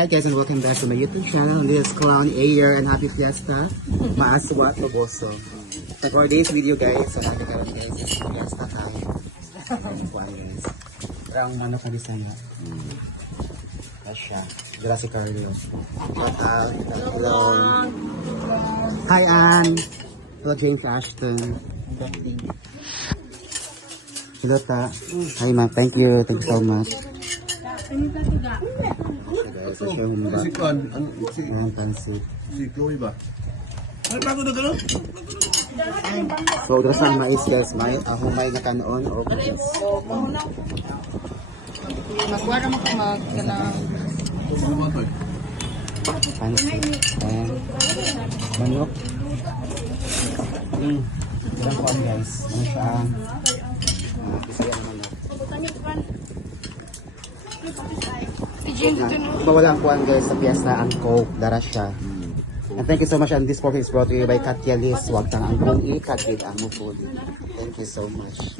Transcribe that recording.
Hi guys and welcome back to my YouTube channel. This is Clown Ayer and happy fiesta. Maaswa to boso. And for this video guys, so natin karoon guys is fiesta time. Kuan guys. Parang manok na sana. Asya. Dila si Carlo. Shout out. Hello. Hi Ann. Hello James Ashton. Hello ta. Hi ma'am. Thank you. Thank you so much. Si Kwan, si Pansit. Chloe ba? Ano bago na gano'n? So, dress ang mais guys. Humay na kanoon o yes. Magwara mo ka magkanang Pansit. Ayan. Manok. Ilang kuhan guys. Ano siya ang pisaya na manok. Mawala ang kuhan guys sa piyesta ang Coke. Dara siya. And thank you so much. And this pork is brought to you by Katya Liz. Huwag tang ang kung ikatid ang food. Thank you so much.